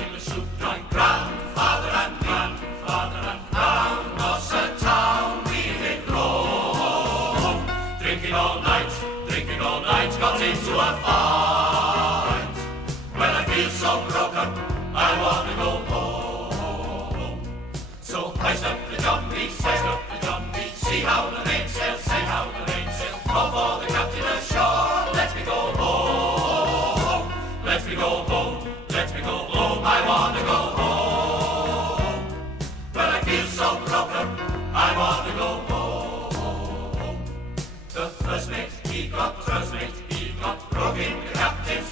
in the soup joint. Grandfather and down Mercertown we did roam. Drinking all night, got into a fight. Well, I feel so broken, I want to go home. So hoist up the jumbie, see how the mainsail, go for the captain ashore. Let me go home, let me go home, let me go home, I want to go home. Well, I feel so broken, I want to go home. The first mate, he got broke in the captain's,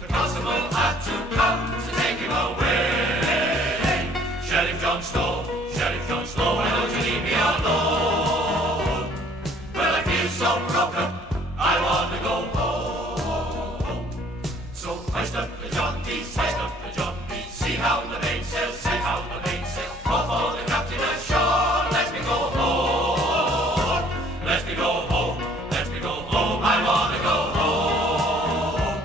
the constable had to come to take him away. Sheriff John Stow, why don't you leave me alone? Well, I feel so broken, I want to go home. So hoist up the jumbie, see how the mainsail, go for the captain ashore. Let me go home, let me go home, I want to go home.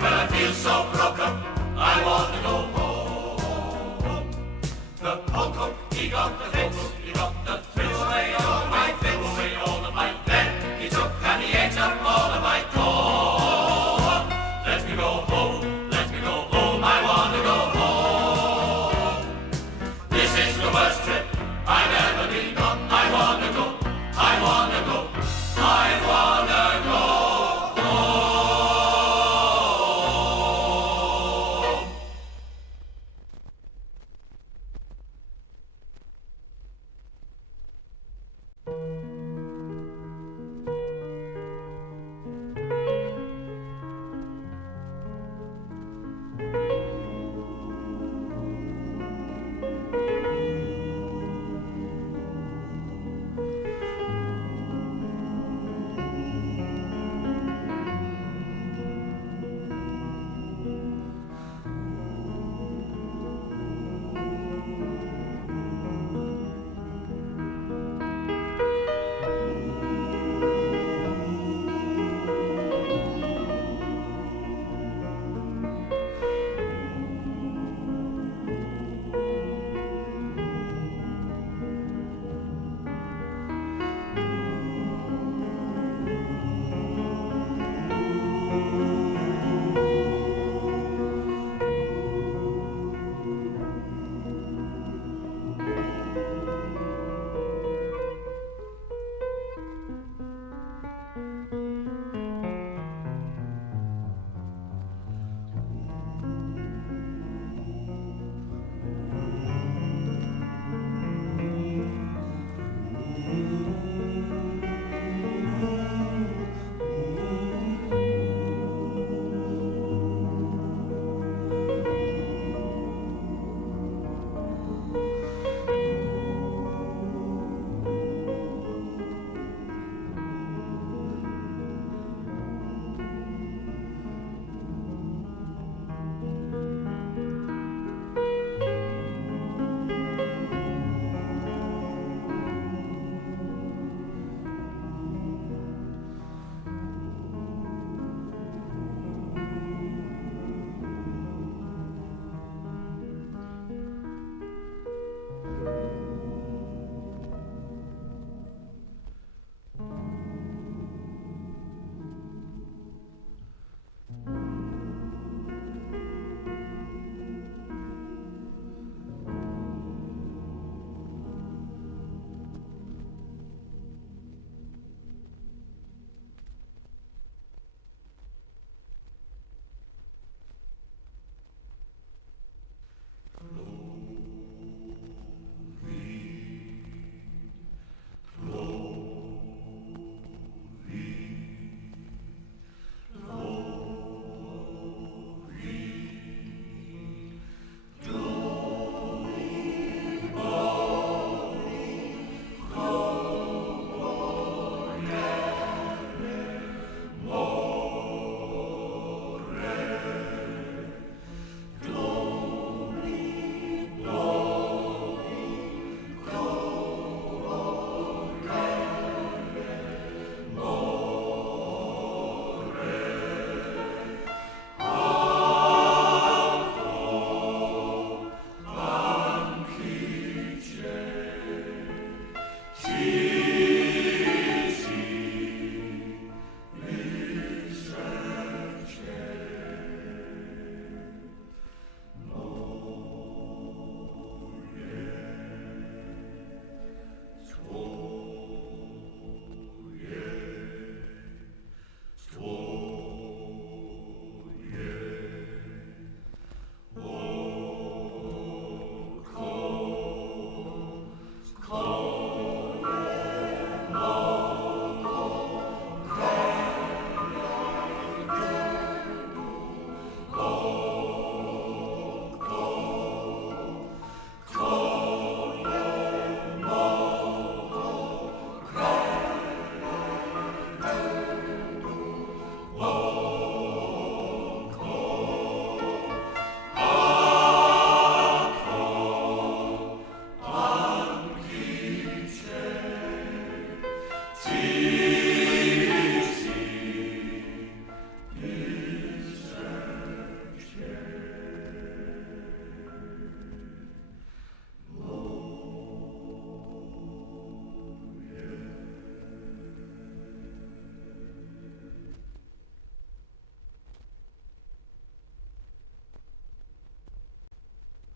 Well, I feel so broken, I want to go home. The poor cook, he got the fix, threw away all my then he took and he ate up all of my corn. Let me go home, I want to go home.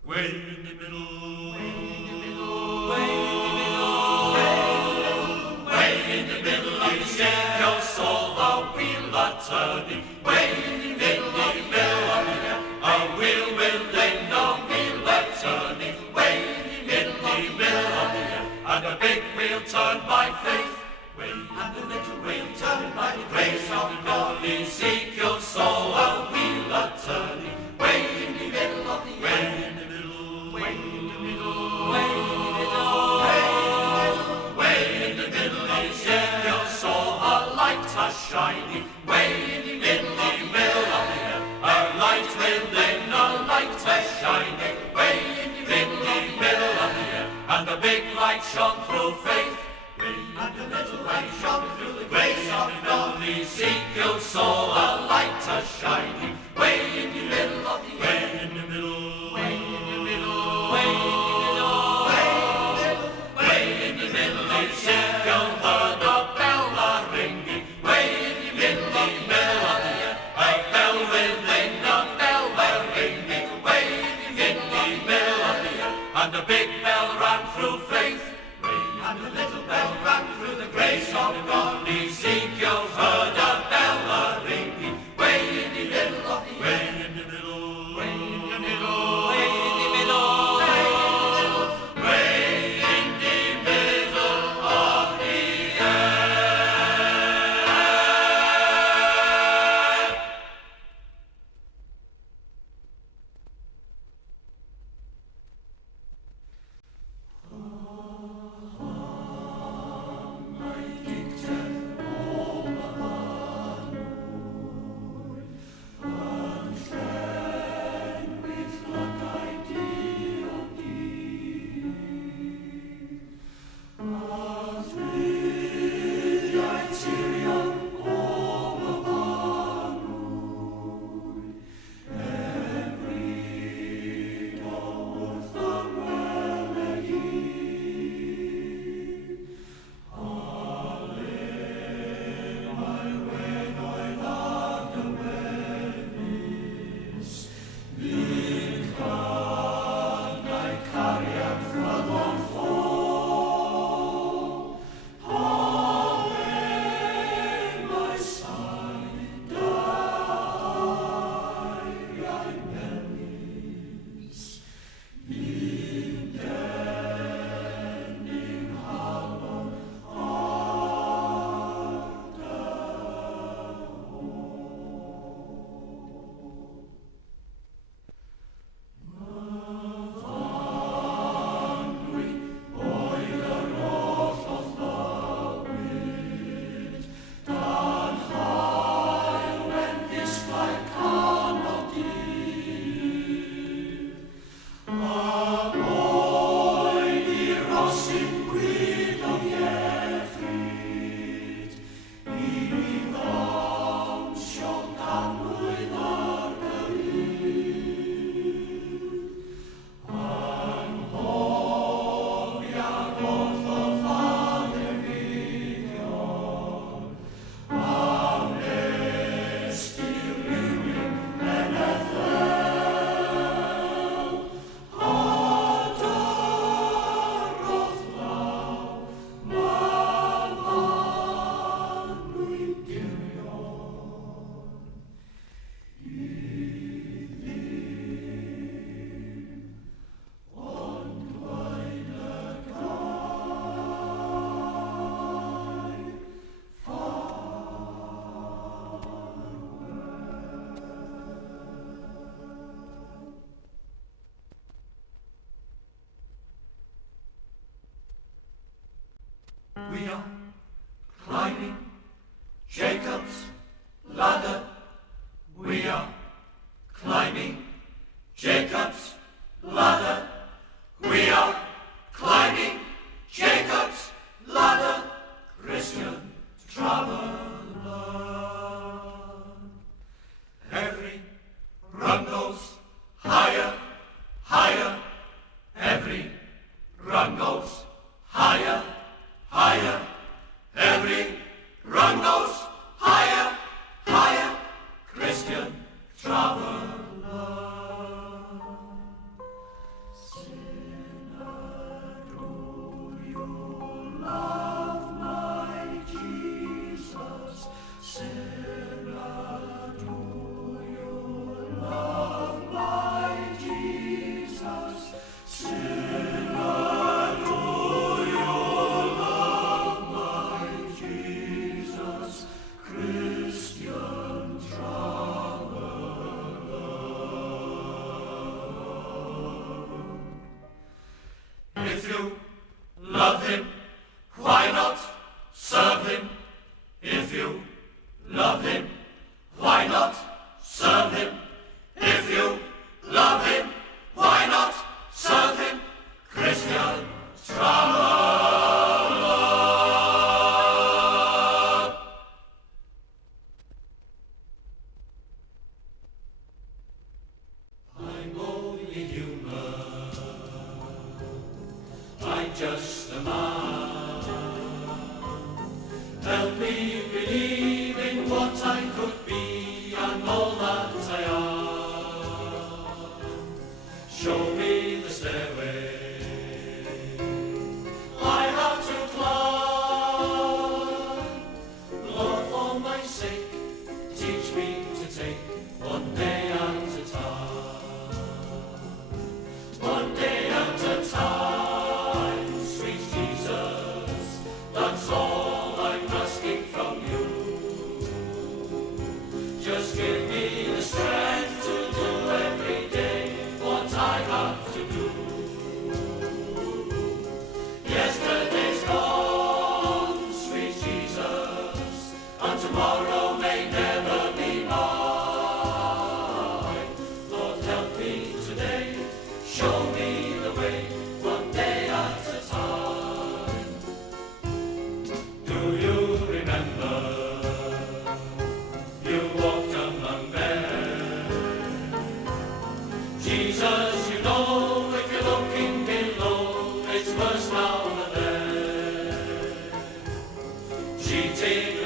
Way in the middle, way in the middle, way in the middle of the Savior's soul, the wheel a-turning. Way in the middle of the air, a wheel will then a wheel a-turning. Way in the middle of the air, and the big wheel turned by faith. Way and the little wheel turned by the grace of God. Ezekiel's soul, a wheel a-turning. Way in the middle of the air, way in the middle, way in the middle, way in the middle, way in the middle. Ezekiel saw a light a-shining. Way in the middle of the air, a light will then a light a-shining. Way in the middle of the air, and the big light shone through faith. Way and the little light shone through the grace of God. Ezekiel saw a light a-shining. Way in the middle of the air, way in the middle, way in the middle, way in the middle, way in the middle. Ezekiel heard a bell a-ringing. Way in the middle of the air, a bell will ring, a bell a-ringing. Way in the middle of the air, and the big bell rang through faith. Way and the little bell rang through the grace of God. Ezekiel heard a bell a-ringing. Way in the middle of the air, way in the middle, way in the middle, way in the middle, way in the middle of the air. My big tent, all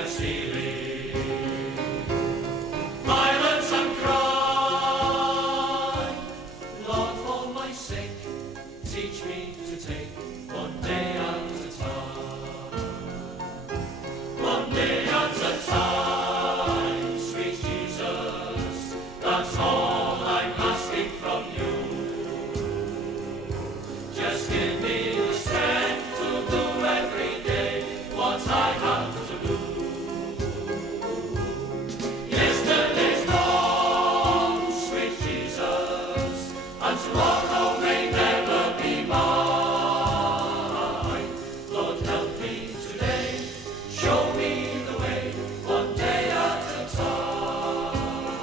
steely. Violence and crime, Lord, for my sake, teach me to take one day at a time. One day at a time, sweet Jesus, that's all I'm asking from you. Just give me the strength to do every day what I have to do. Yesterday's gone, sweet Jesus, and tomorrow may never be mine. Lord, help me today, show me the way, one day at a time.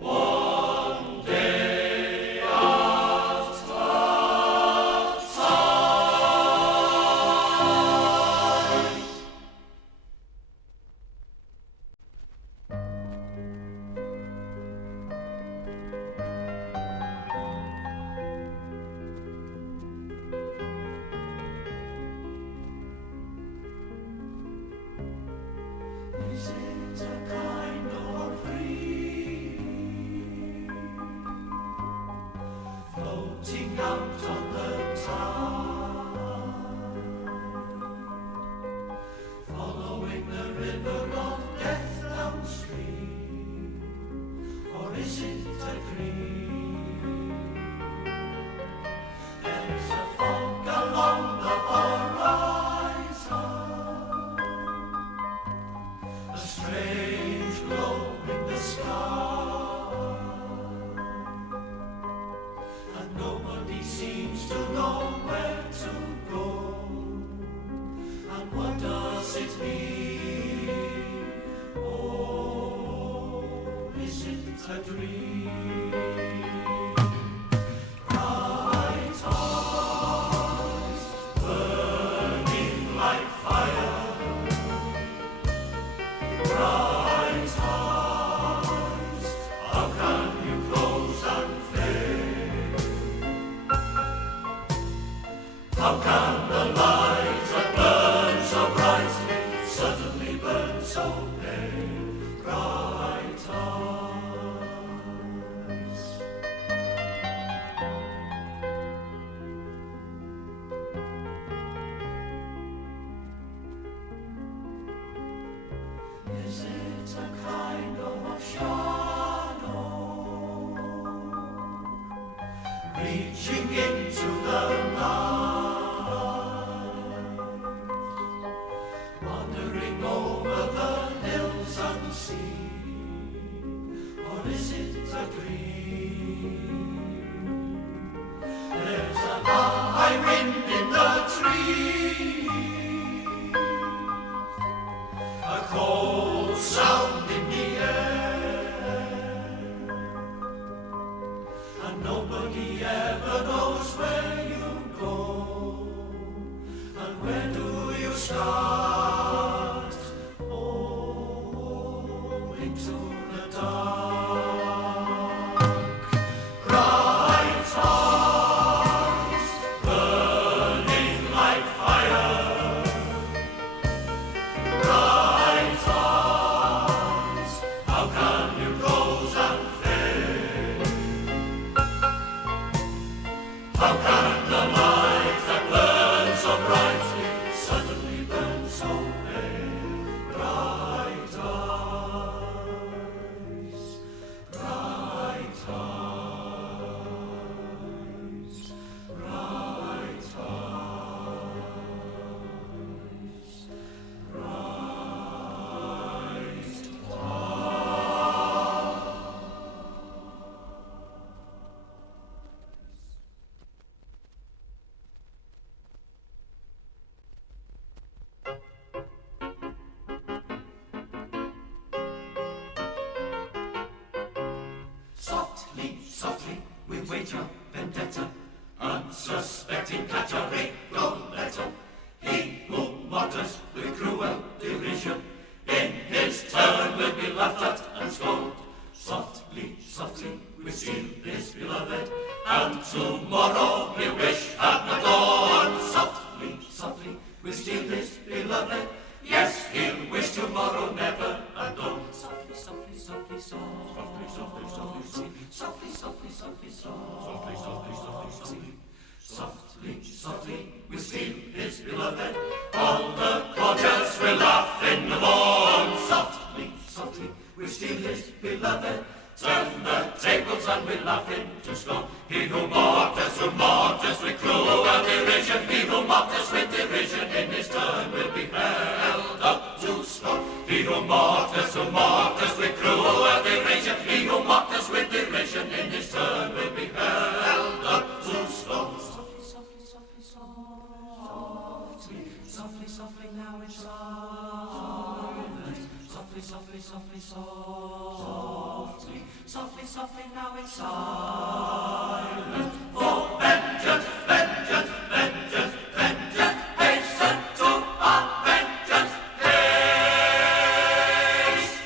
One day at a time. Is it a kind of dream floating out on the tide, following the river of death downstream, or is it a dream? There's a fog along the horizon, a strange glow in the sky, and nobody seems to know where to go. And what does it mean? Oh, is it a dream? Bright eyes, burning like fire. Bright eyes, how can you close and fade? How can the light that burns so brightly suddenly burn so pale? Bright eyes. Is it a kind of shadow reaching into the night, wandering over the hills unseen, or is it a dream? There's a high wind in the trees, a cold sound in the air, and nobody ever knows where you go, and where do you start? Oh, into the dark. Bright eyes, burning like fire. Bright eyes, how can you close and fade? How can the light that burns so brightly suddenly burn so pale? Bright eyes, bright eyes, bright eyes, bright Softly, softly, we wage your vendetta, unsuspecting catcher Rigoletto. He who mocked us with cruel derision, in his turn will be laughed at and scorned. Softly, softly, we steal his beloved, and tomorrow he'll wish had not dawned. Softly, softly, we steal his beloved, Yes, he'll wish tomorrow never ago. Softly, softly, softly, soft. Softly, softly, softly, softly, softly, softly, soft. Softly, softly, softly, softly. Softly, softly, we steal his beloved. All the courtiers will laugh in the morn. Softly, softly, we steal his beloved. Turn the tables and we laugh into scorn. He who mocked us with cruel derision. He who mocked us with derision in his turn will be held up to scorn. He who mocked us with cruel derision. He who mocked us with derision in his turn will be held up to scorn. Softly, softly, softly, softly, softly, softly, now it's silent. Softly, softly, softly, softly, softly, softly, now it's silent. For vengeance, vengeance, vengeance, vengeance, hasten to our vengeance, haste.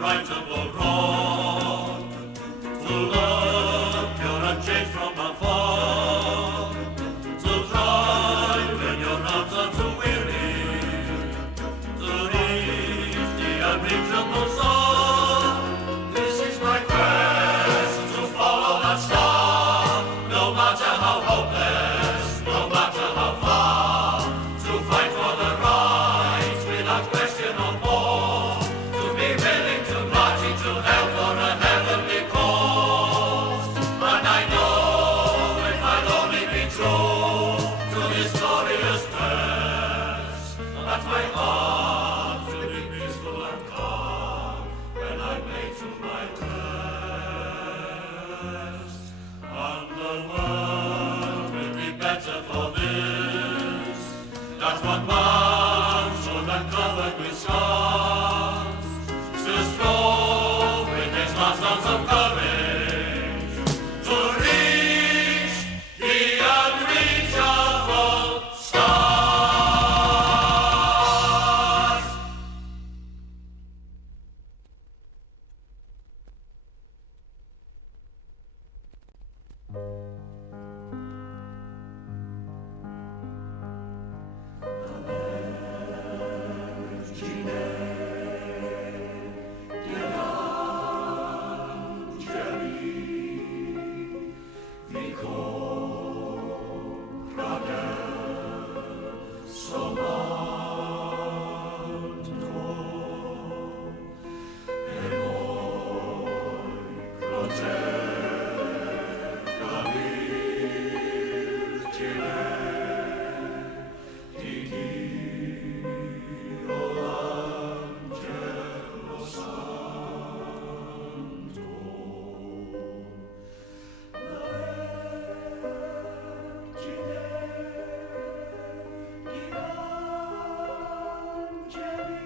unrightable wrong, to love pure and changed from afar, to try when your arms are too weary, to reach the unreachable star. This is my quest, to follow that star, no matter how hopeless, no matter how far, to fight for the right without question or pause, to be willing to march into hell for a heavenly cause. And I know if I'll only be true to this glorious quest, that my heart will be peaceful and calm when I make to my rest. And the world will be better for this, that one man should uncovered with scars, still strong with his last ounce of courage, to reach the unreachable stars. Angeli,